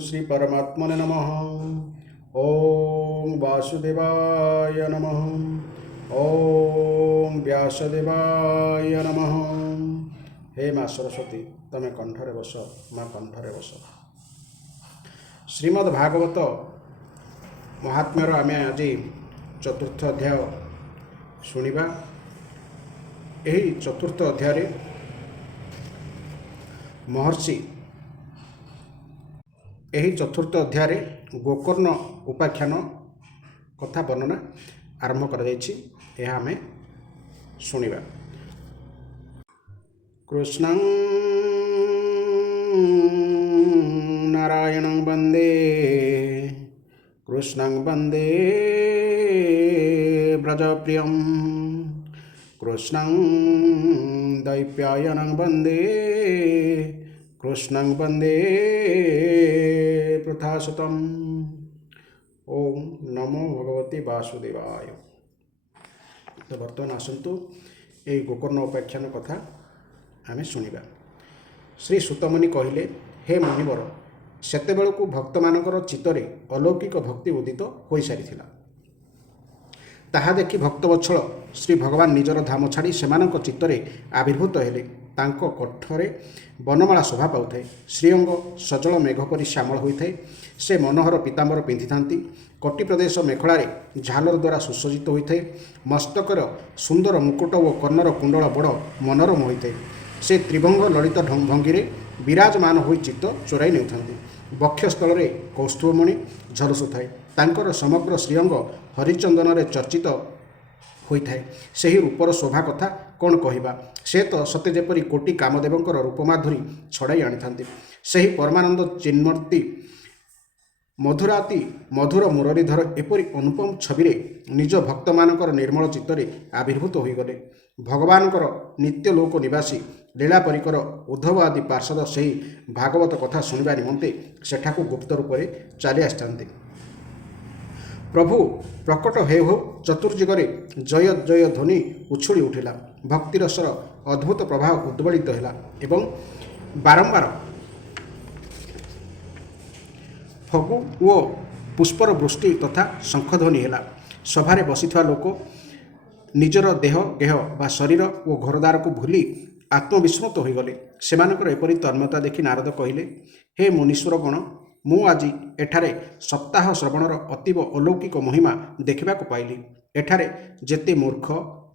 श्री परमात्मने नमः। ओम वासुदेवाय नमः। ओम व्यासदेवाय नमः। हे माँ सरस्वती तमें कंठरे बस, माँ कंठरे बस। श्रीमद् भागवत महात्म्यर आम आज चतुर्थ अध्याय शुणा। यही चतुर्थ अध्याय महर्षि यही चतुर्थ अध्याय गोकर्ण उपाख्यान कथा वर्णना आरंभ कर आम शुणा। कृष्णं नारायणं वंदे, कृष्णं वंदे व्रजप्रियं, कृष्णं दैप्यायनं वंदे, कृष्णं वंदे पृथासुतम्। ओम नमो भगवते वासुदेवाय। तो बर्तमान आसतु ये गोकर्ण उपाख्यान कथा आम शुणा। श्री सुतमुनि कहले, हे मुनिवर, सेतेबेलकु भक्त मानकर चित्तरे अलौकिक भक्ति उदित हो सारी। ताहा देखि भक्तवत्सल श्री भगवान निजर धाम छाड़ी सेमानक चित्तरे आविर्भूत हेले। तांको कठरे बनमाला शोभा पाउଥାଏ। श्रीअंग सजल मेघ परि श्यामल होइଥାଏ। से मनोहर पीताम्बर पिंधि थांती। कटी प्रदेश मेखलारे झालर द्वारा सुसज्जित होइଥାଏ। मस्तकर सुंदर मुकुट और कर्णर कुंडल बड़ मनोरम होइଥାଏ। से त्रिभंग ललित भंगी विराजमान होई चित्त चोराई नेउथांती। बक्षस्थल कौस्तुभमणि झलसुଥାଏ। तांकर समग्र श्रीअंग हरिचंदन रे चर्चित होइଥାଏ। ସେହି रूपर शोभा कथा कौन कहवा। से तो सते जेपरि कोटि कामदेवंकर रूपमाधुरी छड़ाई आनिथांती। ସେହି परमानंद चिन्मूर्ति मधुराति मधुर मुरलीधर एपरि अनुपम छवि निज भक्त मानकर निर्मल चित्तरे आविर्भूत होईगले। भगवानकर नित्य लोक निवासी लीला परिकर उद्धव आदि पार्षद सही भागवत कथा शुणा निमंते सेठाकु गुप्त रूप से चली आसते। प्रभु प्रकट हे हो चतुर्दिगरे जय जय ध्वनि उछुड़ी उठिला। भक्तिरसर अद्भुत प्रभाव उद्वेलित है एवं बारंबार फगु ओ पुष्पर वृष्टि तथा शंखध्वनि है। सभारे बसिथिबा लोक निजर देह गेह बा शरीर और घरद्वार को भूली आत्मविस्मृत होईगले। सेमानकर एपरि तन्मयता देखि नारद कहले, हे मुनीश्वर गण, मु आज एठारे सप्ताह श्रवणर अतीव अलौकिक महिमा देखा पाइली। एठारे जेते मूर्ख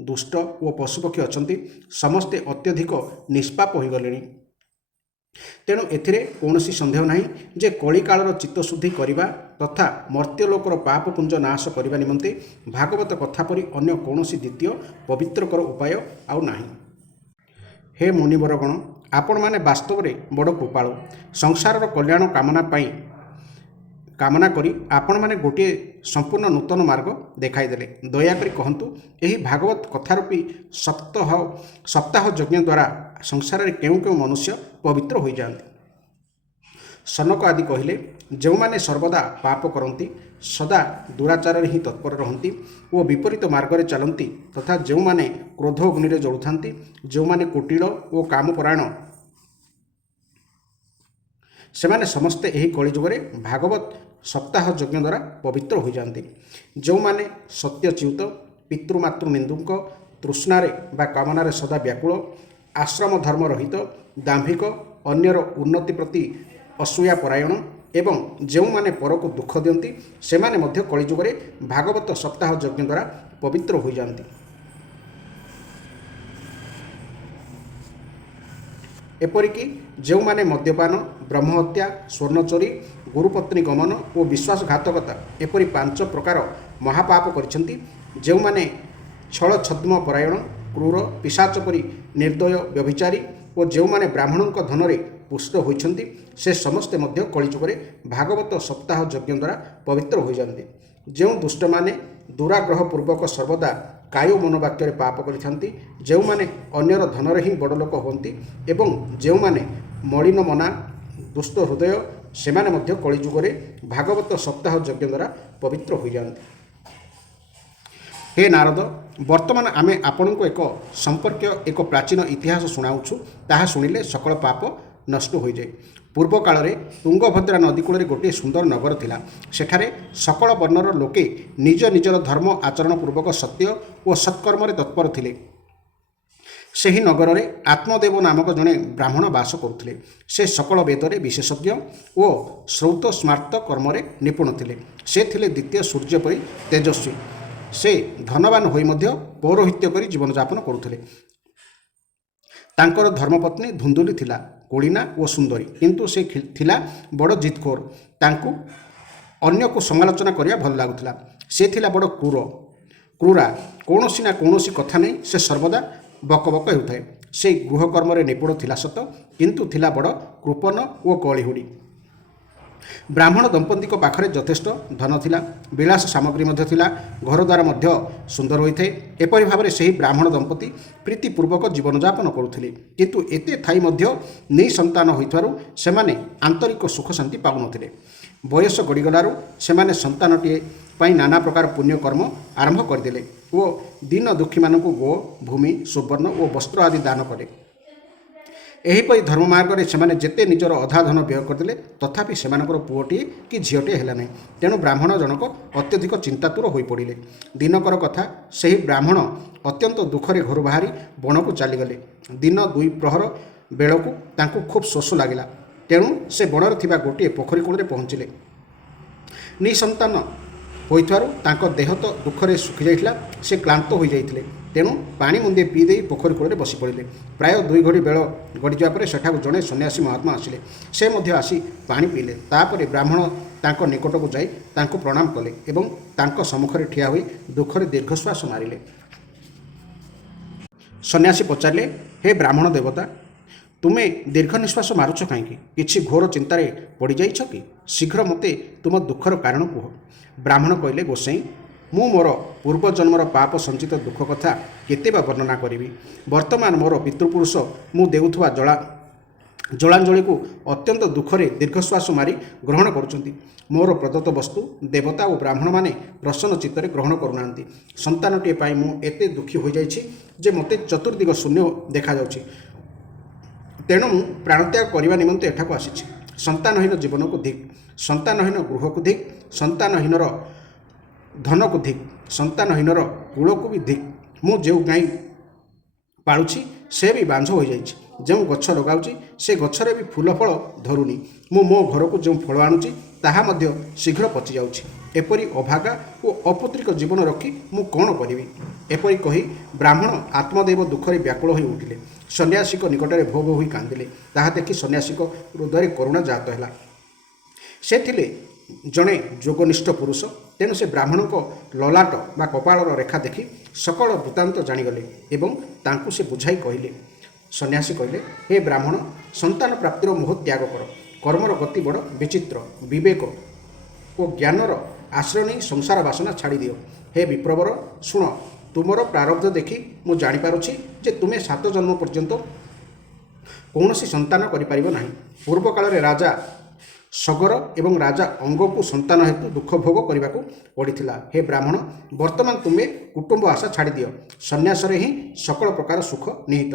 दुष्ट और पशुपक्षी अछंती समस्ते अत्यधिक निष्पाप होईगलेनी। तेणु एथिरे कौनसी संदेह नहीं जे कलिकालर चित्तशुद्धि करिबा तथा मर्त्यलोकर पापपुंज नाश करिबा निमंते भागवत कथा परि अन्य कौनसी द्वितीय पवित्रकर उपाय आउ नाही। हे मुनिवरगण, आपण माने वास्तव में बड़ कृपालु। संसार कल्याण कामना करी आपण माने गोटे संपूर्ण नूतन मार्ग देखाईदेले। दयाकरी कहतु, यही भागवत कथारूपी सप्ताह यज्ञ द्वारा संसार में केउं केउं मनुष्य पवित्र हो जाती। सनक आदि कहले, जो माने सर्वदा पाप करती, सदा दुराचार ही तत्पर रहती और विपरीत मार्ग में चलती तथा जो माने क्रोध अग्नि रे जलुता, जो माने कुटिल और कामपरायण, से माने समस्ते यही कलिजुगे भागवत सप्ताह यज्ञ द्वारा पवित्र हो जाती। जो माने सत्यच्युत पितृमातृ निंदुक तृष्णारे बा कामनारे सदा व्याकुल, आश्रम धर्म रहित, दाम्भिक, अन्यर उन्नति प्रति असूया परायण एवं जो माने पर को दुख दियंती, से माने मध्य कलिजुगे भागवत सप्ताह यज्ञ द्वारा पवित्र हो जाती। एपरिकी जो माने मद्यपान, ब्रह्महत्या, स्वर्णचोरी, गुरुपत्नी गमन और विश्वासघातकता एपरी 5 प्रकार महापाप करिसेंती, जो माने छल छद्म परायण, क्रूर, पिशाच परी निर्दय व्यभिचारी और जो माने ब्राह्मणों धन रे पुष्ट होइछंती, से समस्ते मध्य कलिजुगे भागवत सप्ताह यज्ञ द्वारा पवित्र हो जाती। जो दुष्ट माने दुराग्रह पूर्वक सर्वदा कायु मनोवाक्य पाप करिथांती, जो माने अन्यर धनरे ही बड़ लोक होती एवं जो माने मलिन मना दुष्ट हृदय, से माने मध्य कलिजुगे भागवत सप्ताह यज्ञ द्वारा पवित्र हो जाती। हे नारद, वर्तमान आमे आपण को एक संपर्क एक प्राचीन इतिहास शुणाऊँ। ताहा शुणिले सकल पाप नष्ट हो जाए। ପୂର୍ବ କାଳରେ ତୁଙ୍ଗଭଦ୍ରା ନଦୀ କୂଳରେ ଗୋଟିଏ ସୁନ୍ଦର ନଗର ଥିଲା। ସେଠାରେ ସକଳ ବର୍ଣ୍ଣର ଲୋକେ ନିଜ ନିଜର ଧର୍ମ ଆଚରଣ ପୂର୍ବକ ସତ୍ୟ ଓ ସତ୍କର୍ମରେ ତତ୍ପର ଥିଲେ। ସେହି ନଗରରେ ଆତ୍ମଦେବ ନାମକ ଜଣେ ବ୍ରାହ୍ମଣ ବାସ କରୁଥିଲେ। ସେ ସକଳ ବେଦରେ ବିଶେଷଜ୍ଞ ଓ ଶ୍ରୌତ ସ୍ମାର୍ତ କର୍ମରେ ନିପୁଣ ଥିଲେ। ସେ ଥିଲେ ଦ୍ୱିତୀୟ ସୂର୍ଯ୍ୟ ପରି ତେଜସ୍ୱୀ। ସେ ଧନବାନ ହୋଇ ମଧ୍ୟ ପୌରୋହିତ୍ୟ କରି ଜୀବନଯାପନ କରୁଥିଲେ। ତାଙ୍କର ଧର୍ମପତ୍ନୀ ଧୁନ୍ଦୁଲି ଥିଲା କୁଳିନା ଓ ସୁନ୍ଦରୀ, କିନ୍ତୁ ସେ ଥିଲା ବଡ଼ ଜିଦଖୋର। ତାଙ୍କୁ ଅନ୍ୟକୁ ସମାଲୋଚନା କରିବା ଭଲ ଲାଗୁଥିଲା। ସେ ଥିଲା ବଡ଼ କ୍ରୂରା। କୌଣସି ନା କୌଣସି କଥା ନେଇ ସେ ସର୍ବଦା ବକବକ ହେଉଥାଏ। ସେ ଗୃହକର୍ମରେ ନିପୁଣ ଥିଲା ସତ, କିନ୍ତୁ ଥିଲା ବଡ଼ କୃପଣ ଓ କଳିହୁଡ଼ି। ବ୍ରାହ୍ମଣ ଦମ୍ପତିଙ୍କ ପାଖରେ ଯଥେଷ୍ଟ ଧନ ଥିଲା, ବିଳାସ ସାମଗ୍ରୀ ମଧ୍ୟ ଥିଲା, ଘରଦ୍ୱାର ମଧ୍ୟ ସୁନ୍ଦର ହୋଇଥାଏ। ଏପରି ଭାବରେ ସେହି ବ୍ରାହ୍ମଣ ଦମ୍ପତି ପ୍ରୀତିପୂର୍ବକ ଜୀବନଯାପନ କରୁଥିଲେ। କିନ୍ତୁ ଏତେ ଥାଇ ମଧ୍ୟ ନିଃସନ୍ତାନ ହୋଇଥିବାରୁ ସେମାନେ ଆନ୍ତରିକ ସୁଖ ଶାନ୍ତି ପାଉନଥିଲେ। ବୟସ ଗଡ଼ିଗଲାରୁ ସେମାନେ ସନ୍ତାନଟିଏ ପାଇଁ ନାନା ପ୍ରକାର ପୁଣ୍ୟକର୍ମ ଆରମ୍ଭ କରିଦେଲେ ଓ ଦୀନ ଦୁଃଖୀମାନଙ୍କୁ ଗୋ, ଭୂମି, ସୁବର୍ଣ୍ଣ ଓ ବସ୍ତ୍ର ଆଦି ଦାନ କଲେ। ଏହିପରି ଧର୍ମମାର୍ଗରେ ସେମାନେ ଯେତେ ନିଜର ଅଧା ଧନ ବ୍ୟୟ କରିଦେଲେ, ତଥାପି ସେମାନଙ୍କର ପୁଅଟିଏ କି ଝିଅଟିଏ ହେଲା ନାହିଁ। ତେଣୁ ବ୍ରାହ୍ମଣ ଜଣକ ଅତ୍ୟଧିକ ଚିନ୍ତାତୁର ହୋଇପଡ଼ିଲେ। ଦିନକର କଥା, ସେହି ବ୍ରାହ୍ମଣ ଅତ୍ୟନ୍ତ ଦୁଃଖରେ ଘରୁ ବାହାରି ବଣକୁ ଚାଲିଗଲେ। ଦିନ 2 ପ୍ରହର ବେଳକୁ ତାଙ୍କୁ ଖୁବ୍ ଶୋଷ ଲାଗିଲା। ତେଣୁ ସେ ବଣରେ ଥିବା ଗୋଟିଏ ପୋଖରୀ କୂଳରେ ପହଞ୍ଚିଲେ। ନିଃସନ୍ତାନ ହୋଇଥିବାରୁ ତାଙ୍କ ଦେହ ତ ଦୁଃଖରେ ଶୁଖିଯାଇଥିଲା। ସେ କ୍ଳାନ୍ତ ହୋଇଯାଇଥିଲେ। ତେଣୁ ପାଣି ମୁନ୍ଦିଏ ପିଇ ଦେଇ ପୋଖରୀ କୂଳରେ ବସି ପଡ଼ିଲେ। ପ୍ରାୟ 2 ଘଡ଼ି ବେଳ ଗଡ଼ିଯିବା ପରେ ସେଠାକୁ ଜଣେ ସନ୍ନ୍ୟାସୀ ମହାତ୍ମା ଆସିଲେ। ସେ ମଧ୍ୟ ଆସି ପାଣି ପିଇଲେ। ତାପରେ ବ୍ରାହ୍ମଣ ତାଙ୍କ ନିକଟକୁ ଯାଇ ତାଙ୍କୁ ପ୍ରଣାମ କଲେ ଏବଂ ତାଙ୍କ ସମ୍ମୁଖରେ ଠିଆ ହୋଇ ଦୁଃଖରେ ଦୀର୍ଘଶ୍ୱାସ ମାରିଲେ। ସନ୍ନ୍ୟାସୀ ପଚାରିଲେ, ହେ ବ୍ରାହ୍ମଣ ଦେବତା, ତୁମେ ଦୀର୍ଘ ନିଶ୍ୱାସ ମାରୁଛ କାହିଁକି? କିଛି ଘୋର ଚିନ୍ତାରେ ପଡ଼ିଯାଇଛ କି? ଶୀଘ୍ର ମୋତେ ତୁମ ଦୁଃଖର କାରଣ କୁହ। ବ୍ରାହ୍ମଣ କହିଲେ, ଗୋସାଇଁ, ମୁଁ ମୋର ପୂର୍ବଜନ୍ମର ପାପ ସଞ୍ଚିତ ଦୁଃଖ କଥା କେତେ ବା ବର୍ଣ୍ଣନା କରିବି। ବର୍ତ୍ତମାନ ମୋର ପିତୃପୁରୁଷ ମୁଁ ଦେଉଥିବା ଜଳାଞ୍ଜଳିକୁ ଅତ୍ୟନ୍ତ ଦୁଃଖରେ ଦୀର୍ଘଶ୍ୱାସ ମାରି ଗ୍ରହଣ କରୁଛନ୍ତି। ମୋର ପ୍ରଦତ୍ତ ବସ୍ତୁ ଦେବତା ଓ ବ୍ରାହ୍ମଣମାନେ ପ୍ରସନ୍ନ ଚିତ୍ତରେ ଗ୍ରହଣ କରୁନାହାନ୍ତି। ସନ୍ତାନଟିଏ ପାଇଁ ମୁଁ ଏତେ ଦୁଃଖୀ ହୋଇଯାଇଛି ଯେ ମୋତେ ଚତୁର୍ଦିଗ ଶୂନ୍ୟ ଦେଖାଯାଉଛି। ତେଣୁ ମୁଁ ପ୍ରାଣତ୍ୟାଗ କରିବା ନିମନ୍ତେ ଏଠାକୁ ଆସିଛି। ସନ୍ତାନହୀନ ଜୀବନକୁ ଧିକ୍, ସନ୍ତାନହୀନ ଗୃହକୁ ଧିକ୍, ସନ୍ତାନହୀନର ଧନକୁ ଧିକ୍, ସନ୍ତାନହୀନର କୂଳକୁ ବି ଧିକ୍। ମୁଁ ଯେଉଁ ଗାଈ ପାଳୁଛି ସେ ବି ବାଞ୍ଝ ହୋଇଯାଇଛି। ଯେଉଁ ଗଛ ଲଗାଉଛି ସେ ଗଛରେ ବି ଫୁଲ ଫଳ ଧରୁନି। ମୁଁ ମୋ ଘରକୁ ଯେଉଁ ଫଳ ଆଣୁଛି ତାହା ମଧ୍ୟ ଶୀଘ୍ର ପଚିଯାଉଛି। ଏପରି ଅଭାଗା ଓ ଅପୁତ୍ରିକ ଜୀବନ ରଖି ମୁଁ କ'ଣ କରିବି? ଏପରି କହି ବ୍ରାହ୍ମଣ ଆତ୍ମଦେବ ଦୁଃଖରେ ବ୍ୟାକୁଳ ହୋଇ ଉଠିଲେ। ସନ୍ନ୍ୟାସୀଙ୍କ ନିକଟରେ ଭୋ ଭୋ ହୋଇ କାନ୍ଦିଲେ। ତାହା ଦେଖି ସନ୍ନ୍ୟାସୀଙ୍କ ହୃଦୟରେ କରୁଣା ଜାତ ହେଲା। ସେ ଥିଲେ ଜଣେ ଯୋଗନିଷ୍ଠ ପୁରୁଷ। ତେଣୁ ସେ ବ୍ରାହ୍ମଣଙ୍କ ଲଲାଟ ବା କପାଳର ରେଖା ଦେଖି ସକଳ ବୃତ୍ତାନ୍ତ ଜାଣିଗଲେ ଏବଂ ତାଙ୍କୁ ସେ ବୁଝାଇ କହିଲେ। ସନ୍ନ୍ୟାସୀ କହିଲେ, ହେ ବ୍ରାହ୍ମଣ, ସନ୍ତାନ ପ୍ରାପ୍ତିର ମୋହ ତ୍ୟାଗ କର। କର୍ମର ଗତି ବଡ଼ ବିଚିତ୍ର। ବିବେକ ଓ ଜ୍ଞାନର ଆଶ୍ରୟ ନେଇ ସଂସାର ବାସନା ଛାଡ଼ିଦିଅ। ହେ ବିପ୍ରବର, ଶୁଣ, ତୁମର ପ୍ରାରବ୍ଧ ଦେଖି ମୁଁ ଜାଣିପାରୁଛି ଯେ ତୁମେ 7 ଜନ୍ମ ପର୍ଯ୍ୟନ୍ତ କୌଣସି ସନ୍ତାନ କରିପାରିବ ନାହିଁ। ପୂର୍ବକାଳରେ ରାଜା ସଗର ଏବଂ ରାଜା ଅଙ୍ଗକୁ ସନ୍ତାନ ହେତୁ ଦୁଃଖ ଭୋଗ କରିବାକୁ ପଡ଼ିଥିଲା। ହେ ବ୍ରାହ୍ମଣ, ବର୍ତ୍ତମାନ ତୁମେ କୁଟୁମ୍ବ ଆଶା ଛାଡ଼ିଦିଅ। ସନ୍ନ୍ୟାସରେ ହିଁ ସକଳ ପ୍ରକାର ସୁଖ ନିହିତ।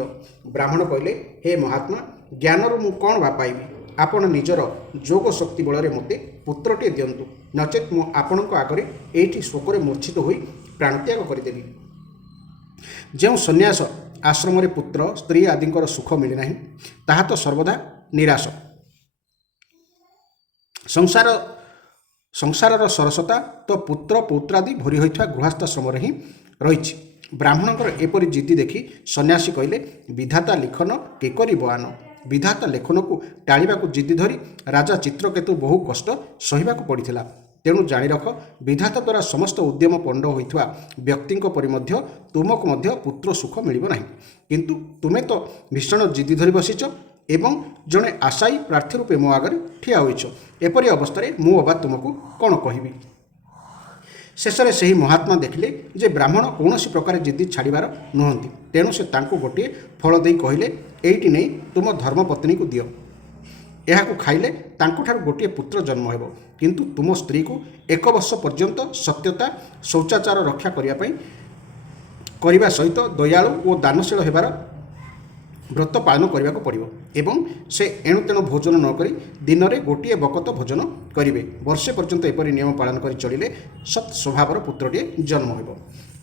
ବ୍ରାହ୍ମଣ କହିଲେ, ହେ ମହାତ୍ମା, ଜ୍ଞାନରୁ ମୁଁ କ'ଣ ବା ପାଇବି? ଆପଣ ନିଜର ଯୋଗ ଶକ୍ତି ବଳରେ ମୋତେ ପୁତ୍ରଟିଏ ଦିଅନ୍ତୁ, ନଚେତ୍ ମୁଁ ଆପଣଙ୍କ ଆଗରେ ଏଇଠି ଶୋକରେ ମୂର୍ଚ୍ଛିତ ହୋଇ ପ୍ରାଣତ୍ୟାଗ କରିଦେବି। ଯେଉଁ ସନ୍ନ୍ୟାସ ଆଶ୍ରମରେ ପୁତ୍ର, ସ୍ତ୍ରୀ ଆଦିଙ୍କର ସୁଖ ମିଳିନାହିଁ, ତାହା ତ ସର୍ବଦା ନିରାଶ। ସଂସାରର ସରସତା ତ ପୁତ୍ର ପୌତ୍ରାଦି ଭରି ହୋଇଥିବା ଗୃହସ୍ଥାଶ୍ରମରେ ହିଁ ରହିଛି। ବ୍ରାହ୍ମଣଙ୍କର ଏପରି ଜିଦି ଦେଖି ସନ୍ନ୍ୟାସୀ କହିଲେ, ବିଧାତା ଲିଖନ କେକରି ବୟାନ। ବିଧାତା ଲେଖନକୁ ଟାଳିବାକୁ ଜିଦି ଧରି ରାଜା ଚିତ୍ରକେତୁ ବହୁ କଷ୍ଟ ସହିବାକୁ ପଡ଼ିଥିଲା। ତେଣୁ ଜାଣି ରଖ, ବିଧାତା ଦ୍ୱାରା ସମସ୍ତ ଉଦ୍ୟମ ପଣ୍ଡ ହୋଇଥିବା ବ୍ୟକ୍ତିଙ୍କ ପରି ମଧ୍ୟ ତୁମକୁ ମଧ୍ୟ ପୁତ୍ର ସୁଖ ମିଳିବ ନାହିଁ। କିନ୍ତୁ ତୁମେ ତ ଭୀଷଣ ଜିଦି ଧରି ବସିଛ ଏବଂ ଜଣେ ଆଶାୟୀ ପ୍ରାର୍ଥୀ ରୂପେ ମୋ ଆଗରେ ଠିଆ ହୋଇଛ। ଏପରି ଅବସ୍ଥାରେ ମୁଁ ଅବା ତୁମକୁ କ'ଣ କହିବି? ଶେଷରେ ସେହି ମହାତ୍ମା ଦେଖିଲେ ଯେ ବ୍ରାହ୍ମଣ କୌଣସି ପ୍ରକାର ଜିଦି ଛାଡ଼ିବାର ନୁହନ୍ତି। ତେଣୁ ସେ ତାଙ୍କୁ ଗୋଟିଏ ଫଳ ଦେଇ କହିଲେ, ଏଇଟି ନେଇ ତୁମ ଧର୍ମପତ୍ନୀକୁ ଦିଅ। ଏହାକୁ ଖାଇଲେ ତାଙ୍କଠାରୁ ଗୋଟିଏ ପୁତ୍ର ଜନ୍ମ ହେବ। କିନ୍ତୁ ତୁମ ସ୍ତ୍ରୀକୁ 1 ବର୍ଷ ପର୍ଯ୍ୟନ୍ତ ସତ୍ୟତା ଶୌଚାଚାର ରକ୍ଷା କରିବା ସହିତ ଦୟାଳୁ ଓ ଦାନଶୀଳ ହେବାର ବ୍ରତ ପାଳନ କରିବାକୁ ପଡ଼ିବ ଏବଂ ସେ ଏଣୁତେଣୁ ଭୋଜନ ନ କରି ଦିନରେ ଗୋଟିଏ ବକତ ଭୋଜନ କରିବେ। ବର୍ଷେ ପର୍ଯ୍ୟନ୍ତ ଏପରି ନିୟମ ପାଳନ କରି ଚଳିଲେ ସତ୍ ସ୍ୱଭାବର ପୁତ୍ରଟିଏ ଜନ୍ମ ହେବ।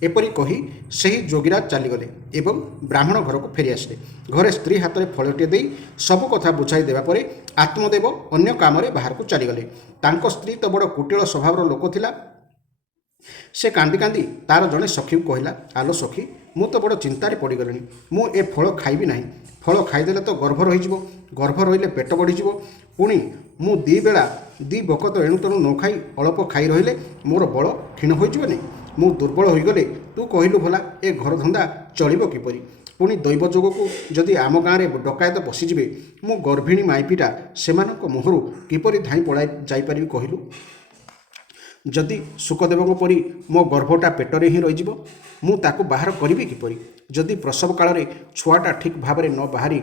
ଏପରି କହି ସେହି ଯୋଗୀରାଜ ଚାଲିଗଲେ ଏବଂ ବ୍ରାହ୍ମଣ ଘରକୁ ଫେରିଆସିଲେ। ଘରେ ସ୍ତ୍ରୀ ହାତରେ ଫଳଟିଏ ଦେଇ ସବୁ କଥା ବୁଝାଇ ଦେବା ପରେ ଆତ୍ମଦେବ ଅନ୍ୟ କାମରେ ବାହାରକୁ ଚାଲିଗଲେ। ତାଙ୍କ ସ୍ତ୍ରୀ ତ ବଡ଼ କୁଟିଳ ସ୍ୱଭାବର ଲୋକ ଥିଲା। ସେ କାନ୍ଦି କାନ୍ଦି ତାର ଜଣେ ସଖୀକୁ କହିଲା, ଆଲୋ ସଖୀ, ମୁଁ ତ ବଡ଼ ଚିନ୍ତାରେ ପଡ଼ିଗଲିଣି। ମୁଁ ଏ ଫଳ ଖାଇବି ନାହିଁ। ଫଳ ଖାଇଦେଲେ ତ ଗର୍ଭ ରହିଯିବ, ଗର୍ଭ ରହିଲେ ପେଟ ବଢ଼ିଯିବ। ପୁଣି ମୁଁ ଦିବେଳା ବକତ ଏଣୁତେଣୁ ନ ଖାଇ ଅଳ୍ପ ଖାଇ ରହିଲେ ମୋର ବଳ କ୍ଷୀଣ ହୋଇଯିବନି। ମୁଁ ଦୁର୍ବଳ ହୋଇଗଲେ ତୁ କହିଲୁ ଭଲା ଏ ଘରଧନ୍ଦା ଚଳିବ କିପରି? ପୁଣି ଦୈବ ଯୋଗକୁ ଯଦି ଆମ ଗାଁରେ ଡକାୟତ ପଶିଯିବେ, ମୁଁ ଗର୍ଭିଣୀ ମାଇପିଟା ସେମାନଙ୍କ ମୁହଁରୁ କିପରି ଧାଇଁ ପଳାଇ ଯାଇପାରିବି କହିଲୁ? ଯଦି ଶୁକଦେବଙ୍କ ପରି ମୋ ଗର୍ଭଟା ପେଟରେ ହିଁ ରହିଯିବ, ମୁଁ ତାକୁ ବାହାର କରିବି କିପରି? ଯଦି ପ୍ରସବ କାଳରେ ଛୁଆଟା ଠିକ୍ ଭାବରେ ନ ବାହାରି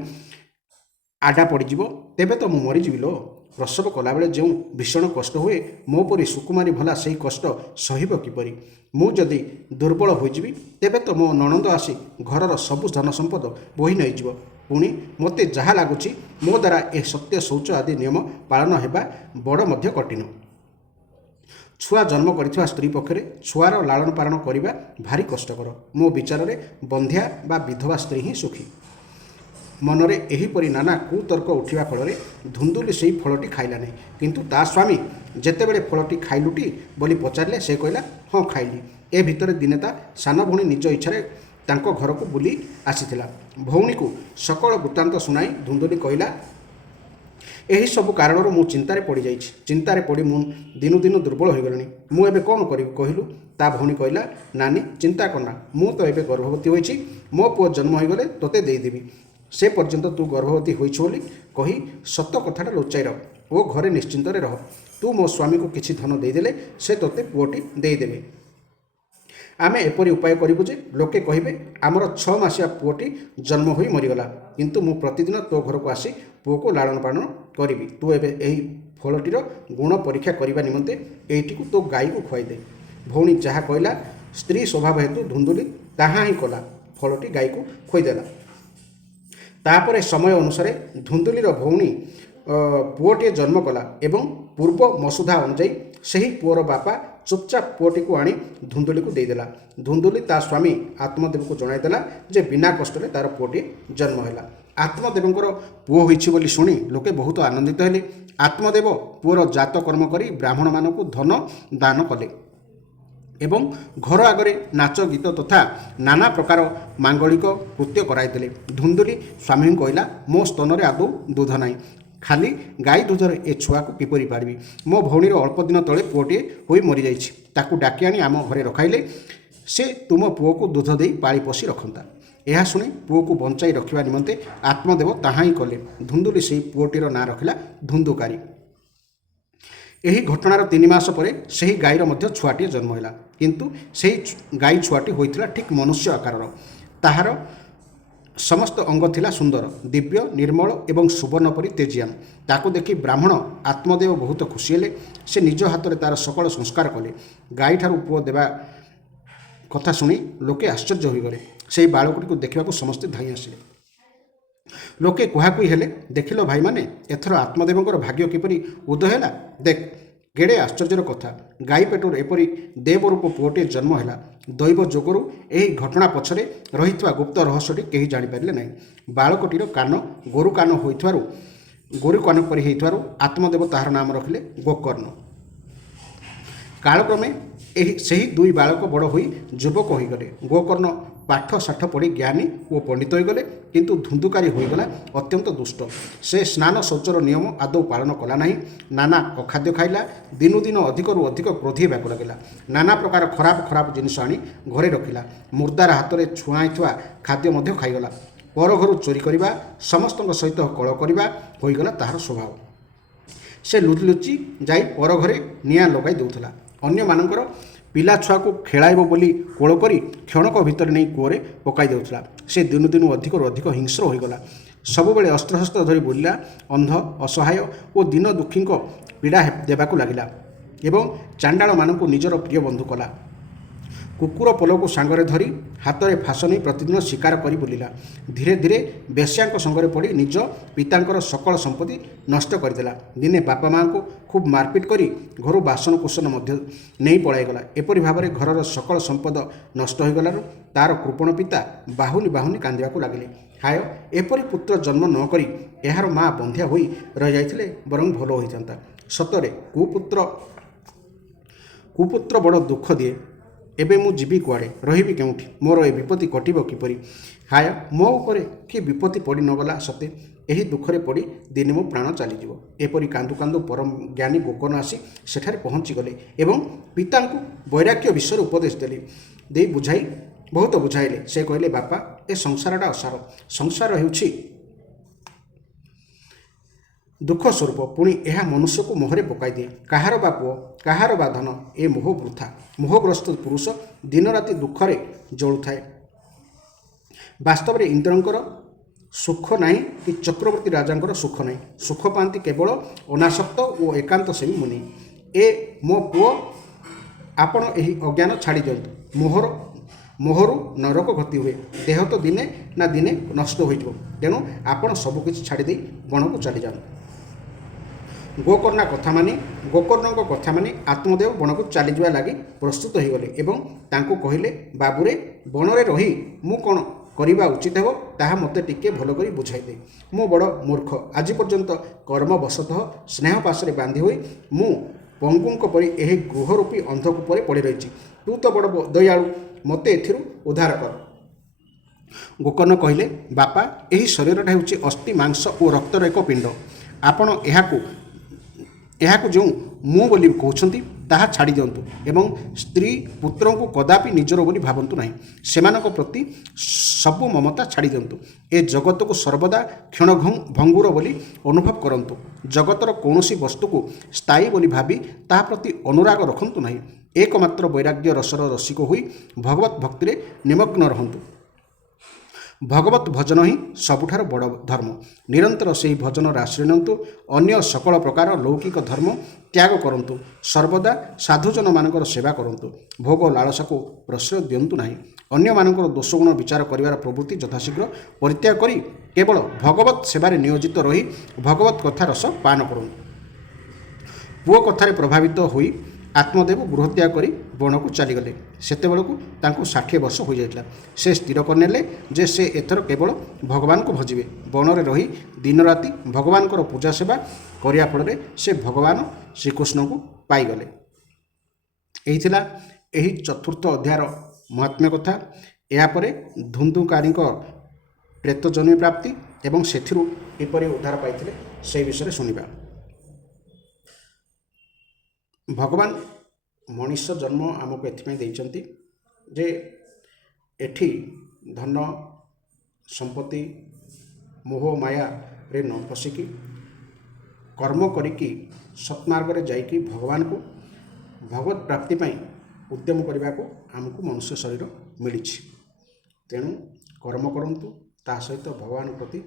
ଆଡ଼ା ପଡ଼ିଯିବ, ତେବେ ତ ମୁଁ ମରିଯିବି ଲୋ। ପ୍ରସବ କଲାବେଳେ ଯେଉଁ ଭୀଷଣ କଷ୍ଟ ହୁଏ, ମୋ ପରି ସୁକୁମାରୀ ଭଲା ସେହି କଷ୍ଟ ସହିବ କିପରି? ମୁଁ ଯଦି ଦୁର୍ବଳ ହୋଇଯିବି, ତେବେ ତ ମୋ ନଣନ୍ଦ ଆସି ଘରର ସବୁ ଧନ ସମ୍ପଦ ବୋହି ନେଇଯିବ। ପୁଣି ମୋତେ ଯାହା ଲାଗୁଛି, ମୋ ଦ୍ୱାରା ଏ ସତ୍ୟ ଶୌଚ ଆଦି ନିୟମ ପାଳନ ହେବା ବଡ଼ ମଧ୍ୟ କଠିନ। ଛୁଆ ଜନ୍ମ କରିଥିବା ସ୍ତ୍ରୀ ପକ୍ଷରେ ଛୁଆର ଲାଳନ ପାଳନ କରିବା ଭାରି କଷ୍ଟକର। ମୋ ବିଚାରରେ ବନ୍ଧ୍ୟା ବା ବିଧବା ସ୍ତ୍ରୀ ହିଁ ସୁଖୀ। ମନରେ ଏହିପରି ନାନା କୁତର୍କ ଉଠିବା ଫଳରେ ଧୁନ୍ଦୁଲି ସେହି ଫଳଟି ଖାଇଲା ନାହିଁ। କିନ୍ତୁ ତା ସ୍ୱାମୀ ଯେତେବେଳେ ଫଳଟି ଖାଇଲୁଟି ବୋଲି ପଚାରିଲେ, ସେ କହିଲା, ହଁ ଖାଇଲି। ଏ ଭିତରେ ଦିନେ ତା ସାନ ଭଉଣୀ ନିଜ ଇଚ୍ଛାରେ ତାଙ୍କ ଘରକୁ ବୁଲି ଆସିଥିଲା। ଭଉଣୀକୁ ସକଳ ବୃତ୍ତାନ୍ତ ଶୁଣାଇ ଧୁନ୍ଦୁଲି କହିଲା, ଏହି ସବୁ କାରଣରୁ ମୁଁ ଚିନ୍ତାରେ ପଡ଼ିଯାଇଛି। ଚିନ୍ତାରେ ପଡ଼ି ମୁଁ ଦିନୁ ଦିନ ଦୁର୍ବଳ ହୋଇଗଲିଣି। ମୁଁ ଏବେ କ'ଣ କରିବି କହିଲୁ? ତା ଭଉଣୀ କହିଲା, ନାନୀ ଚିନ୍ତା କରନା, ମୁଁ ତ ଏବେ ଗର୍ଭବତୀ ହୋଇଛି। ମୋ ପୁଅ ଜନ୍ମ ହୋଇଗଲେ ତୋତେ ଦେଇଦେବି। ସେ ପର୍ଯ୍ୟନ୍ତ ତୁ ଗର୍ଭବତୀ ହୋଇଛୁ ବୋଲି କହି ସତ କଥାଟା ଲୁଚାଇ ରହ ଓ ଘରେ ନିଶ୍ଚିନ୍ତରେ ରହ। ତୁ ମୋ ସ୍ୱାମୀକୁ କିଛି ଧନ ଦେଇଦେଲେ ସେ ତୋତେ ପୁଅଟି ଦେଇଦେବେ। ଆମେ ଏପରି ଉପାୟ କରିବୁ ଯେ ଲୋକେ କହିବେ ଆମର 6 ମାସିଆ ପୁଅଟି ଜନ୍ମ ହୋଇ ମରିଗଲା, କିନ୍ତୁ ମୁଁ ପ୍ରତିଦିନ ତୋ ଘରକୁ ଆସି ପୁଅକୁ ଲାଳନ ପାଳନ କରିବି। ତୁ ଏବେ ଏହି ଫଳଟିର ଗୁଣ ପରୀକ୍ଷା କରିବା ନିମନ୍ତେ ଏଇଟିକୁ ତୋ ଗାଈକୁ ଖୁଆଇଦେ। ଭଉଣୀ ଯାହା କହିଲା, ସ୍ତ୍ରୀ ସ୍ୱଭାବ ହେତୁ ଧୁନ୍ଦୁଲି ତାହା ହିଁ କଲା। ଫଳଟି ଗାଈକୁ ଖୁଆଇଦେଲା। ତାପରେ ସମୟ ଅନୁସାରେ ଧୁନ୍ଦୁଲିର ଭଉଣୀ ପୁଅଟିଏ ଜନ୍ମ କଲା ଏବଂ ପୂର୍ବ ମସୁଧା ଅନୁଯାୟୀ ସେହି ପୁଅର ବାପା ଚୁପଚାପ ପୁଅଟିକୁ ଆଣି ଧୁନ୍ଦୁଲିକୁ ଦେଇଦେଲା। ଧୁନ୍ଦୁଲି ତା ସ୍ୱାମୀ ଆତ୍ମଦେବକୁ ଜଣାଇଦେଲା ଯେ ବିନା କଷ୍ଟରେ ତାର ପୁଅଟିଏ ଜନ୍ମ ହେଲା। ଆତ୍ମଦେବଙ୍କର ପୁଅ ହୋଇଛି ବୋଲି ଶୁଣି ଲୋକେ ବହୁତ ଆନନ୍ଦିତ ହେଲେ। ଆତ୍ମଦେବ ପୁଅର ଜାତ କର୍ମ କରି ବ୍ରାହ୍ମଣମାନଙ୍କୁ ଧନ ଦାନ କଲେ ଏବଂ ଘର ଆଗରେ ନାଚ ଗୀତ ତଥା ନାନା ପ୍ରକାର ମାଙ୍ଗଳିକ କୃତ୍ୟ କରାଇଥିଲେ। ଧୁନ୍ଦୁଲି ସ୍ୱାମୀଙ୍କୁ କହିଲା, ମୋ ସ୍ତନରେ ଆଦୌ ଦୁଧ ନାହିଁ। ଖାଲି ଗାଈ ଦୁଧରେ ଏ ଛୁଆକୁ କିପରି ପାଳିବି? ମୋ ଭଉଣୀର ଅଳ୍ପ ଦିନ ତଳେ ପୁଅଟିଏ ହୋଇ ମରିଯାଇଛି। ତାକୁ ଡାକି ଆଣି ଆମ ଘରେ ରଖାଇଲେ ସେ ତୁମ ପୁଅକୁ ଦୁଧ ଦେଇ ପାଳି ପୋଷି ରଖନ୍ତା। ଏହା ଶୁଣି ପୁଅକୁ ବଞ୍ଚାଇ ରଖିବା ନିମନ୍ତେ ଆତ୍ମଦେବ ତାହା ହିଁ କଲେ। ଧୁନ୍ଦୁଲି ସେହି ପୁଅଟିର ନାଁ ରଖିଲା ଧୁନ୍ଦୁକାରୀ। ଏହି ଘଟଣାର 3 ମାସ ପରେ ସେହି ଗାଈର ମଧ୍ୟ ଛୁଆଟିଏ ଜନ୍ମ ହେଲା। କିନ୍ତୁ ସେହି ଗାଈ ଛୁଆଟି ହୋଇଥିଲା ଠିକ୍ ମନୁଷ୍ୟ ଆକାରର। ତାହାର ସମସ୍ତ ଅଙ୍ଗ ଥିଲା ସୁନ୍ଦର, ଦିବ୍ୟ, ନିର୍ମଳ ଏବଂ ସୁବର୍ଣ୍ଣ ପରି ତେଜିଆନ। ତାକୁ ଦେଖି ବ୍ରାହ୍ମଣ ଆତ୍ମଦେବ ବହୁତ ଖୁସି ହେଲେ। ସେ ନିଜ ହାତରେ ତାର ସକଳ ସଂସ୍କାର କଲେ। ଗାଈଠାରୁ ପୁଅ ଦେବା କଥା ଶୁଣି ଲୋକେ ଆଶ୍ଚର୍ଯ୍ୟ ହୋଇଗଲେ। ସେହି ବାଳକଟିକୁ ଦେଖିବାକୁ ସମସ୍ତେ ଧାଇଁ ଆସିଲେ। ଲୋକେ କୁହାକୁହି ହେଲେ, ଦେଖିଲ ଭାଇମାନେ, ଏଥର ଆତ୍ମଦେବଙ୍କର ଭାଗ୍ୟ କିପରି ଉଦୟ ହେଲା। ଦେଖ, କେଡ଼େ ଆଶ୍ଚର୍ଯ୍ୟର କଥା। ଗାଈ ପେଟରୁ ଏପରି ଦେବରୂପ ପୁଅଟିଏ ଜନ୍ମ ହେଲା। ଦୈବ ଯୋଗରୁ ଏହି ଘଟଣା ପଛରେ ରହିଥିବା ଗୁପ୍ତ ରହସ୍ୟଟି କେହି ଜାଣିପାରିଲେ ନାହିଁ। ବାଳକଟିର କାନ ଗୋରୁ କାନ ପରି ହୋଇଥିବାରୁ ଆତ୍ମଦେବ ତାହାର ନାମ ରଖିଲେ ଗୋକର୍ଣ୍ଣ। କାଳକ୍ରମେ ସେହି 2 ବାଳକ ବଡ଼ ହୋଇ ଯୁବକ ହୋଇଗଲେ। ଗୋକର୍ଣ୍ଣ ପାଠ ଶାଠ ପଢ଼ି ଜ୍ଞାନୀ ଓ ପଣ୍ଡିତ ହୋଇଗଲେ, କିନ୍ତୁ ଧୁନ୍ଦୁକାରୀ ହୋଇଗଲା ଅତ୍ୟନ୍ତ ଦୁଷ୍ଟ। ସେ ସ୍ନାନ ଶୌଚର ନିୟମ ଆଦୌ ପାଳନ କଲା ନାହିଁ। ନାନା ଅଖାଦ୍ୟ ଖାଇଲା। ଦିନୁ ଦିନ ଅଧିକରୁ ଅଧିକ କ୍ରୋଧୀ ହେବାକୁ ଲାଗିଲା। ନାନା ପ୍ରକାର ଖରାପ ଜିନିଷ ଆଣି ଘରେ ରଖିଲା। ମୁର୍ଦାର ହାତରେ ଛୁଆଁଇଥିବା ଖାଦ୍ୟ ମଧ୍ୟ ଖାଇଗଲା। ପର ଘରୁ ଚୋରି କରିବା, ସମସ୍ତଙ୍କ ସହିତ କଳ କରିବା ହୋଇଗଲା ତାହାର ସ୍ୱଭାବ। ସେ ଲୁଚି ଯାଇ ପର ଘରେ ନିଆଁ ଲଗାଇ ଦେଉଥିଲା। ଅନ୍ୟମାନଙ୍କର ପିଲା ଛୁଆକୁ ଖେଳାଇବ ବୋଲି କୋଳ କରି କ୍ଷଣକ ଭିତରେ ନେଇ କୂଅରେ ପକାଇ ଦେଉଥିଲା। ସେ ଦିନୁ ଦିନୁ ଅଧିକରୁ ଅଧିକ ହିଂସ୍ର ହୋଇଗଲା। ସବୁବେଳେ ଅସ୍ତ୍ରଶସ୍ତ୍ର ଧରି ବୁଲିଲା। ଅନ୍ଧ, ଅସହାୟ ଓ ଦୀନ ଦୁଃଖୀଙ୍କ ପୀଡ଼ା ଦେବାକୁ ଲାଗିଲା ଏବଂ ଚାଣ୍ଡାଳମାନଙ୍କୁ ନିଜର ପ୍ରିୟ ବନ୍ଧୁ କଲା। କୁକୁର ପୋଲକୁ ସାଙ୍ଗରେ ଧରି ହାତରେ ଫାଶ ନେଇ ପ୍ରତିଦିନ ଶିକାର କରି ବୁଲିଲା। ଧୀରେ ଧୀରେ ବେଶ୍ୟାଙ୍କ ସଙ୍ଗରେ ପଡ଼ି ନିଜ ପିତାଙ୍କର ସକଳ ସମ୍ପତ୍ତି ନଷ୍ଟ କରିଦେଲା। ଦିନେ ବାପା ମାଆଙ୍କୁ ଖୁବ୍ ମାରପିଟ କରି ଘରୁ ବାସନକୁସନ ମଧ୍ୟ ନେଇ ପଳାଇଗଲା। ଏପରି ଭାବରେ ଘରର ସକଳ ସମ୍ପଦ ନଷ୍ଟ ହୋଇଗଲାରୁ ତାର କୃପଣ ପିତା ବାହୁନି ବାହୁନି କାନ୍ଦିବାକୁ ଲାଗିଲେ। ହାୟ, ଏପରି ପୁତ୍ର ଜନ୍ମ ନ କରି ଏହାର ମା ବନ୍ଧ୍ୟା ହୋଇ ରହିଯାଇଥିଲେ ବରଂ ଭଲ ହୋଇଥାନ୍ତା। ସତରେ କୁପୁତ୍ର ବଡ଼ ଦୁଃଖ ଦିଏ। ଏବେ ମୁଁ ଯିବି କୁଆଡ଼େ, ରହିବି କେଉଁଠି? ମୋର ଏ ବିପତ୍ତି କଟିବ କିପରି? ହାୟ, ମୋ ଉପରେ କି ବିପତ୍ତି ପଡ଼ି ନଗଲା ସତେ? ଏହି ଦୁଃଖରେ ପଡ଼ି ଦିନେ ମୋ ପ୍ରାଣ ଚାଲିଯିବ। ଏପରି କାନ୍ଦୁ କାନ୍ଦୁ ପରମ ଜ୍ଞାନୀ ଗୋକର୍ଣ୍ଣ ଆସି ସେଠାରେ ପହଞ୍ଚିଗଲେ ଏବଂ ପିତାଙ୍କୁ ବୈରାଗ୍ୟ ବିଷୟରେ ଉପଦେଶ ଦେଇ ବହୁତ ବୁଝାଇଲେ। ସେ କହିଲେ, ବାପା, ଏ ସଂସାରଟା ଅସାର। ସଂସାର ହେଉଛି ଦୁଃଖ ସ୍ୱରୂପ, ପୁଣି ଏହା ମନୁଷ୍ୟକୁ ମୋହରେ ପକାଇଦିଏ। କାହାର ବା ପୁଅ, କାହାର ବା ଧନ, ଏ ମୋହ ବୃଥା। ମୋହଗ୍ରସ୍ତ ପୁରୁଷ ଦିନରାତି ଦୁଃଖରେ ଜଳୁଥାଏ। ବାସ୍ତବରେ ଇନ୍ଦ୍ରଙ୍କର ସୁଖ ନାହିଁ କି ଚକ୍ରବର୍ତ୍ତୀ ରାଜାଙ୍କର ସୁଖ ନାହିଁ। ସୁଖ ପାଆନ୍ତି କେବଳ ଅନାସକ୍ତ ଓ ଏକାନ୍ତ ସେବୀ ମୁନି। ମୋ ପୁଅ, ଆପଣ ଏହି ଅଜ୍ଞାନ ଛାଡ଼ି ଦିଅନ୍ତୁ। ମୋହରୁ ନରକ ଗତି ହୁଏ। ଦେହ ତ ଦିନେ ନା ଦିନେ ନଷ୍ଟ ହୋଇଯିବ। ତେଣୁ ଆପଣ ସବୁକିଛି ଛାଡ଼ିଦେଇ ବଣକୁ ଚାଲିଯାଆନ୍ତୁ। ଗୋକର୍ଣ୍ଣଙ୍କ କଥା ମାନି ଆତ୍ମଦେବ ବଣକୁ ଚାଲିଯିବା ଲାଗି ପ୍ରସ୍ତୁତ ହୋଇଗଲେ ଏବଂ ତାଙ୍କୁ କହିଲେ, ବାବୁରେ, ବଣରେ ରହି ମୁଁ କ'ଣ କରିବା ଉଚିତ ହେବ ତାହା ମୋତେ ଟିକିଏ ଭଲ କରି ବୁଝାଇଦେ। ମୁଁ ବଡ଼ ମୂର୍ଖ। ଆଜି ପର୍ଯ୍ୟନ୍ତ କର୍ମବଶତଃ ସ୍ନେହ ପାଶରେ ବାନ୍ଧି ହୋଇ ମୁଁ ପଙ୍ଗୁଙ୍କ ପରି ଏହି ଗୃହରୂପୀ ଅନ୍ଧକୂପରେ ପଡ଼ି ରହିଛି। ତୁ ତ ବଡ଼ ଦୟାଳୁ, ମୋତେ ଏଥିରୁ ଉଦ୍ଧାର କର। ଗୋକର୍ଣ୍ଣ କହିଲେ, ବାପା, ଏହି ଶରୀରଟା ହେଉଛି ଅସ୍ଥି, ମାଂସ ଓ ରକ୍ତର ଏକ ପିଣ୍ଡ। ଆପଣ ଏହାକୁ ଯେଉଁ ମୁଁ ବୋଲି କହୁଛନ୍ତି ତାହା ଛାଡ଼ି ଦିଅନ୍ତୁ ଏବଂ ସ୍ତ୍ରୀ ପୁତ୍ରଙ୍କୁ କଦାପି ନିଜର ବୋଲି ଭାବନ୍ତୁ ନାହିଁ। ସେମାନଙ୍କ ପ୍ରତି ସବୁ ମମତା ଛାଡ଼ି ଦିଅନ୍ତୁ। ଏ ଜଗତକୁ ସର୍ବଦା କ୍ଷଣଭଙ୍ଗୁର ବୋଲି ଅନୁଭବ କରନ୍ତୁ। ଜଗତର କୌଣସି ବସ୍ତୁକୁ ସ୍ଥାୟୀ ବୋଲି ଭାବି ତାହା ପ୍ରତି ଅନୁରାଗ ରଖନ୍ତୁ ନାହିଁ। ଏକମାତ୍ର ବୈରାଗ୍ୟ ରସର ରସିକ ହୋଇ ଭଗବତ ଭକ୍ତିରେ ନିମଗ୍ନ ରହନ୍ତୁ। ଭଗବତ ଭଜନ ହିଁ ସବୁଠାରୁ ବଡ଼ ଧର୍ମ। ନିରନ୍ତର ସେହି ଭଜନର ଆଶ୍ରୟ ନିଅନ୍ତୁ। ଅନ୍ୟ ସକଳ ପ୍ରକାର ଲୌକିକ ଧର୍ମ ତ୍ୟାଗ କରନ୍ତୁ। ସର୍ବଦା ସାଧୁଜନମାନଙ୍କର ସେବା କରନ୍ତୁ। ଭୋଗ ଲାଳସାକୁ ପ୍ରଶ୍ରୟ ଦିଅନ୍ତୁ ନାହିଁ। ଅନ୍ୟମାନଙ୍କର ଦୋଷଗୁଣ ବିଚାର କରିବାର ପ୍ରବୃତ୍ତି ଯଥାଶୀଘ୍ର ପରିତ୍ୟାଗ କରି କେବଳ ଭଗବତ ସେବାରେ ନିୟୋଜିତ ରହି ଭଗବତ କଥା ରସ ପାନ କରନ୍ତୁ। ପୁଅ କଥାରେ ପ୍ରଭାବିତ ହୋଇ ଆତ୍ମଦେବ ଗୃହତ୍ୟାଗ କରି ବଣକୁ ଚାଲିଗଲେ। ସେତେବେଳକୁ ତାଙ୍କୁ 60 ବର୍ଷ ହୋଇଯାଇଥିଲା। ସେ ସ୍ଥିର କରିନେଲେ ଯେ ସେ ଏଥର କେବଳ ଭଗବାନଙ୍କୁ ଭଜିବେ। ବଣରେ ରହି ଦିନରାତି ଭଗବାନଙ୍କର ପୂଜା ସେବା କରିବା ଫଳରେ ସେ ଭଗବାନ ଶ୍ରୀକୃଷ୍ଣଙ୍କୁ ପାଇଗଲେ। ଏହି ଥିଲା ଏହି ଚତୁର୍ଥ ଅଧ୍ୟାୟର ମହାତ୍ମ୍ୟ କଥା। ଏହାପରେ ଧୁନ୍ଧୁକାରୀଙ୍କ ପ୍ରେତ ଜନ୍ମ ପ୍ରାପ୍ତି ଏବଂ ସେଥିରୁ କିପରି ଉଦ୍ଧାର ପାଇଥିଲେ ସେହି ବିଷୟରେ ଶୁଣିବା। ଭଗବାନ ମଣିଷ ଜନ୍ମ ଆମକୁ ଏଥିପାଇଁ ଦେଇଛନ୍ତି ଯେ ଏଠି ଧନ ସମ୍ପତ୍ତି ମୋହ ମାୟାରେ ନ ଫସିକି କର୍ମ କରିକି ସତ୍ମାର୍ଗରେ ଯାଇକି ଭଗବତ ପ୍ରାପ୍ତି ପାଇଁ ଉଦ୍ୟମ କରିବାକୁ ଆମକୁ ମନୁଷ୍ୟ ଶରୀର ମିଳିଛି। ତେଣୁ କର୍ମ କରନ୍ତୁ, ତା ସହିତ ଭଗବାନଙ୍କ ପ୍ରତି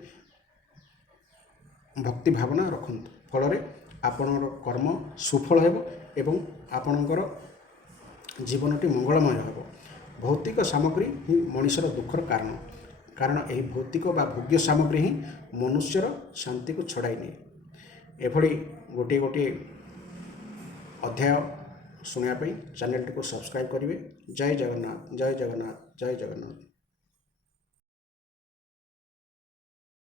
ଭକ୍ତି ଭାବନା ରଖନ୍ତୁ। ଫଳରେ ଆପଣଙ୍କର କର୍ମ ସୁଫଳ ହେବ ଏବଂ ଆପଣଙ୍କର ଜୀବନଟି ମଙ୍ଗଳମୟ ହେବ। ଭୌତିକ ସାମଗ୍ରୀ ହିଁ ମଣିଷର ଦୁଃଖର କାରଣ ଏହି ଭୌତିକ ବା ଭୋଗ୍ୟ ସାମଗ୍ରୀ ହିଁ ମନୁଷ୍ୟର ଶାନ୍ତିକୁ ଛଡ଼ାଇ ନିଏ। ଏଭଳି ଗୋଟିଏ ଅଧ୍ୟାୟ ଶୁଣିବା ପାଇଁ ଚ୍ୟାନେଲଟିକୁ ସବସ୍କ୍ରାଇବ୍ କରିବେ। ଜୟ ଜଗନ୍ନାଥ, ଜୟ ଜଗନ୍ନାଥ, ଜୟ ଜଗନ୍ନାଥ।